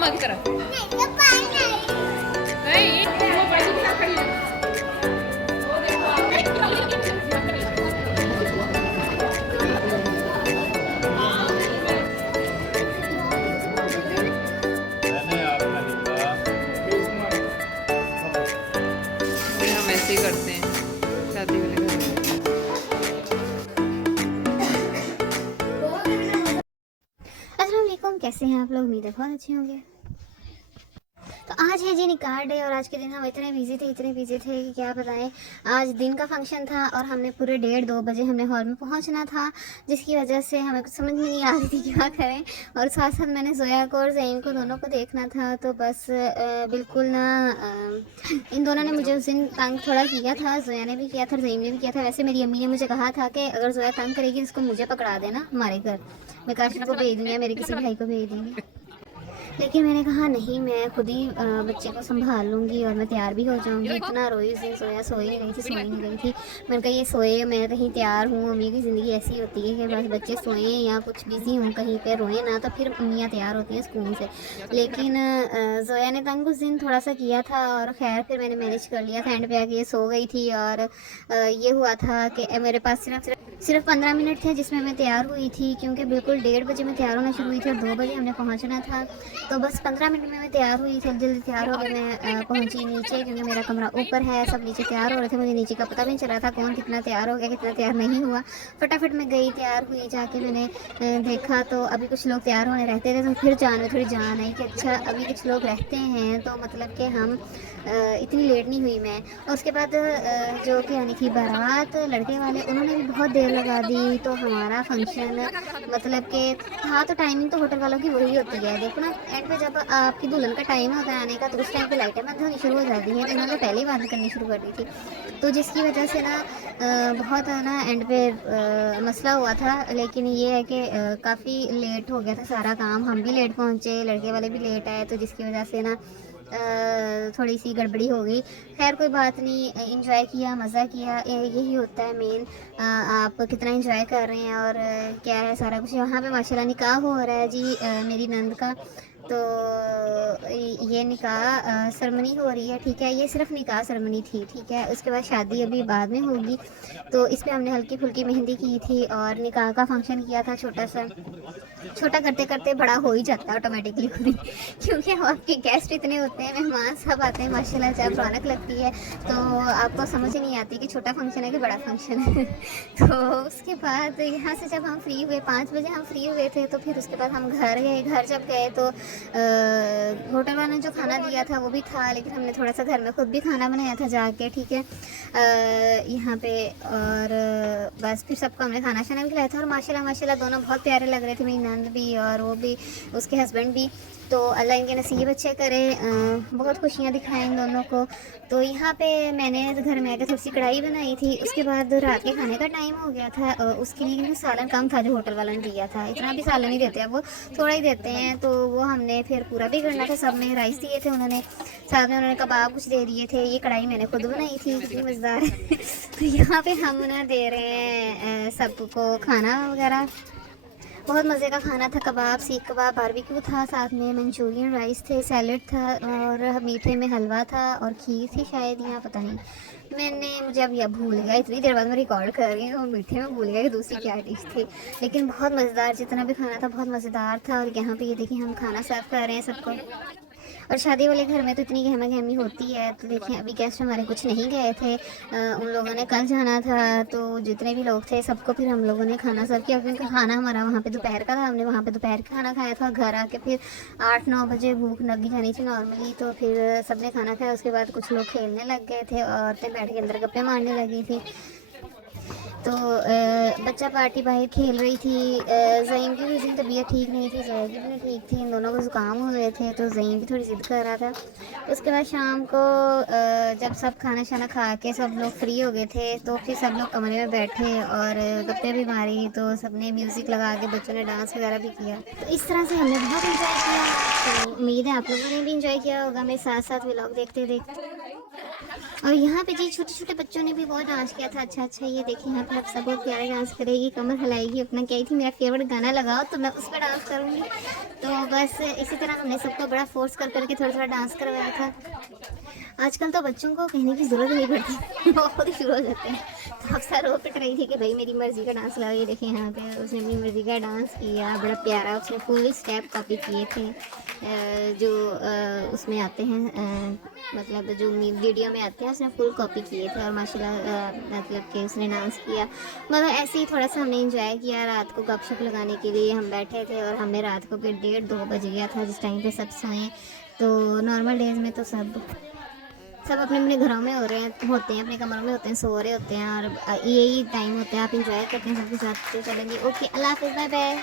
मत करा नहीं वो बड़ी ना खड़ी है। हम ऐसे ही करते हैं शादी वाले घर में। अस्सलाम वालेकुम, कैसे हैं आप लोग? उम्मीद है बहुत अच्छे होंगे। तो आज है जी निकाह डे और आज के दिन हम इतने बिजी थे कि क्या बताएं। आज दिन का फंक्शन था और हमने पूरे 1:30-2 बजे हमने हॉल में पहुंचना था, जिसकी वजह से हमें कुछ समझ में नहीं आ रही थी क्या करें। और साथ साथ मैंने जोया को और ज़ैन को दोनों को देखना था, तो बस बिल्कुल ना इन दोनों ने मुझे उस दिन तंग थोड़ा किया था। जोया ने भी किया था, ज़ैन ने भी किया था। वैसे मेरी अम्मी ने मुझे कहा था कि अगर जोया तंग करेगी इसको मुझे पकड़ा देना हमारे घर, मैं काशिना को भेज दूँगी या मेरे किसी भाई को भेज दूँगी। लेकिन मैंने कहा नहीं, मैं खुद ही बच्चे को संभाल लूँगी और मैं तैयार भी हो जाऊँगी। इतना रोई उस दिन, सोया सोई नहीं रही थी, सोई नहीं रही थी। मैंने कहा ये सोए, मैं कहीं तैयार हूँ। अम्मी की ज़िंदगी ऐसी होती है कि बस बच्चे सोएं या कुछ बिज़ी हूँ कहीं पे, रोएं ना, तो फिर अम्मियाँ तैयार होती हैं सुकून से। लेकिन जोया ने तंग उस दिन थोड़ा सा किया था और खैर फिर मैंने मैनेज कर लिया था। एंड पे आके ये सो गई थी और ये हुआ था कि मेरे पास सिर्फ 15 मिनट थे जिसमें मैं तैयार हुई थी, क्योंकि बिल्कुल 1:30 बजे मैं तैयार होना शुरू हुई थी और 2 बजे हमने पहुंचना था। तो बस 15 मिनट में मैं तैयार हुई थी, जल्दी तैयार हो गई। मैं पहुंची नीचे क्योंकि मेरा कमरा ऊपर है, सब नीचे तैयार हो रहे थे। मुझे नीचे का पता भी नहीं चला था कौन कितना तैयार हो गया कितना तैयार नहीं हुआ। फटाफट मैं गई, तैयार हुई, जाके मैंने देखा तो अभी कुछ लोग तैयार होने रहते थे, तो फिर जान में थोड़ी जान आई कि अच्छा अभी कुछ लोग रहते हैं, तो मतलब कि हम इतनी लेट नहीं हुई मैं। और उसके बाद जो कि यानी कि बारात लड़के वाले, उन्होंने भी बहुत देर लगा दी। तो हमारा फंक्शन मतलब कि था, तो टाइमिंग तो होटल वालों की वही होती है। देखो ना, एंड पे जब आपकी दुल्हन का टाइम होता है आने का, तो उस टाइम पे लाइटें बंद होनी शुरू हो जाती हैं, तो इन्होंने पहले ही बंद करनी शुरू कर दी थी। तो जिसकी वजह से ना बहुत ना एंड पे मसला हुआ था। लेकिन ये है कि काफ़ी लेट हो गया था सारा काम, हम भी लेट पहुँचे, लड़के वाले भी लेट आए, तो जिसकी वजह से ना थोड़ी सी गड़बड़ी हो गई। खैर कोई बात नहीं, इंजॉय किया, मज़ा किया, यही होता है मेन। आप कितना इंजॉय कर रहे हैं और क्या है सारा कुछ। यहाँ पे माशाल्लाह निकाह हो रहा है जी मेरी नंद का। तो ये निकाह सरमनी हो रही है, ठीक है। ये सिर्फ निकाह सरमनी थी, ठीक है। उसके बाद शादी अभी बाद में होगी। तो इसमें हमने हल्की फुल्की मेहंदी की थी और निकाह का फंक्शन किया था छोटा सा। छोटा करते करते बड़ा हो ही जाता है ऑटोमेटिकली खुद ही, क्योंकि हम आपके गेस्ट इतने होते हैं, मेहमान सब आते हैं, माशाल्लाह जब रौनक लगती है तो आपको समझ ही नहीं आती कि छोटा फंक्शन है कि बड़ा फंक्शन है। तो उसके बाद यहाँ से जब हम फ्री हुए, 5 बजे हम फ्री हुए थे, तो फिर उसके बाद हम घर गए। घर जब गए तो होटल वाले ने जो खाना दिया था वो भी था, लेकिन हमने थोड़ा सा घर में खुद भी खाना बनाया था जाके, ठीक है, यहाँ पे। और बस फिर सबको हमने खाना शाना भी खिलाया था और माशाल्लाह माशाल्लाह दोनों बहुत प्यारे लग रहे थे, मेरी नंद भी और वो भी, उसके हस्बैंड भी। तो अल्लाह इनके नसीब अच्छे करे, बहुत खुशियाँ दिखाएं इन दोनों को। तो यहाँ पे मैंने घर में आकर थोड़ी सी कढ़ाई बनाई थी। उसके बाद रात के खाने का टाइम हो गया था, उसके लिए क्योंकि सालन कम था जो होटल वाला ने दिया था, इतना भी सालन नहीं देते हैं वो, थोड़ा ही देते हैं। तो वो हमने फिर पूरा भी करना था। सब में राइस दिए थे उन्होंने, साथ में उन्होंने कबाब कुछ दे दिए थे। ये कढ़ाई मैंने खुद बनाई थी, कितनी मज़ेदार है। तो यहाँ पे हम ना दे रहे हैं सबको खाना वगैरह। बहुत मज़े का खाना था, कबाब, सीख कबाब, बारबेक्यू था, साथ में मंचूरियन राइस थे, सैलड था और मीठे में हलवा था और खीर थी शायद, यहाँ पता नहीं, मुझे अब यह भूल गया। इतनी देर बाद मैं रिकॉर्ड कर रही हूँ, मीठे में भूल गया कि दूसरी क्या डिश थी। लेकिन बहुत मज़ेदार, जितना भी खाना था बहुत मज़ेदार था। और यहाँ पे ये देखिए हम खाना सर्व कर रहे हैं सबको। और शादी वाले घर में तो इतनी गहमा गहमी होती है। तो देखें अभी गेस्ट हमारे कुछ नहीं गए थे, उन लोगों ने कल जाना था, तो जितने भी लोग थे सबको फिर हम लोगों ने खाना सर्व किया, क्योंकि खाना हमारा वहाँ पे दोपहर का था। हमने वहाँ पे दोपहर का खाना खाया था। घर आके फिर 8-9 बजे भूख लगी जानी थी नॉर्मली, तो फिर सबने खाना खाया। उसके बाद कुछ लोग खेलने लग गए थे, औरतें बैठ के अंदर गप्पे मारने लगी थी। तो बच्चा पार्टी बाहर खेल रही थी। ज़ईम की भी उस दिन तबीयत ठीक नहीं थी, ज़ैद की भी नहीं ठीक थी, इन दोनों को ज़ुकाम हो गए थे, तो ज़ईम भी थोड़ी ज़िद कर रहा था। उसके बाद शाम को जब सब खाना शाना खा के सब लोग फ्री हो गए थे, तो फिर सब लोग कमरे में बैठे और गप्पे भी मारी। तो सब ने म्यूज़िक लगा के, बच्चों ने डांस वगैरह भी किया। तो इस तरह से हमने बहुत इंजॉय किया। तो उम्मीद है आप लोगों ने भी इंजॉय किया होगा मेरे साथ साथ व्लॉग देखते देखते। और यहाँ पे जी छोटे छोटे बच्चों ने भी बहुत डांस किया था। अच्छा ये देखिए यहाँ पे आप सब बहुत प्यारा डांस करेगी, कमर हिलाएगी अपना, कही थी मेरा फेवरेट गाना लगाओ तो मैं उस पर डांस करूँगी। तो बस इसी तरह हमने सबको बड़ा फोर्स कर करके थोड़ा थोड़ा डांस करवाया था। आजकल तो बच्चों को कहने की ज़रूरत नहीं पड़ती, वो खुद ही शुरू हो जाते हैं। तो अफसर रो पिट रही थी कि भाई मेरी मर्ज़ी का डांस लगाओ। ये देखिए यहाँ पे उसने अपनी मर्ज़ी का डांस किया, बड़ा प्यारा। उसने फुल स्टेप कॉपी किए थे जो उसमें आते हैं, मतलब जो वीडियो में आते हैं उसने फुल कॉपी किए थे। और माशाल्लाह मतलब कि उसने डांस किया। मतलब ऐसे ही थोड़ा सा हमने इंजॉय किया। रात को गपशप लगाने के लिए हम बैठे थे और हमने रात को फिर 1:30-2 बज गया था जिस टाइम पे सब सोएं। तो नॉर्मल डेज़ में तो सब अपने अपने घरों में होते हैं, अपने कमरों में होते हैं, सो रहे होते हैं। और यही टाइम होता है, आप इंजॉय करते हैं सबके साथ। तो चलेंगे, ओके, अल्लाह हाफिज़, बाय बाय।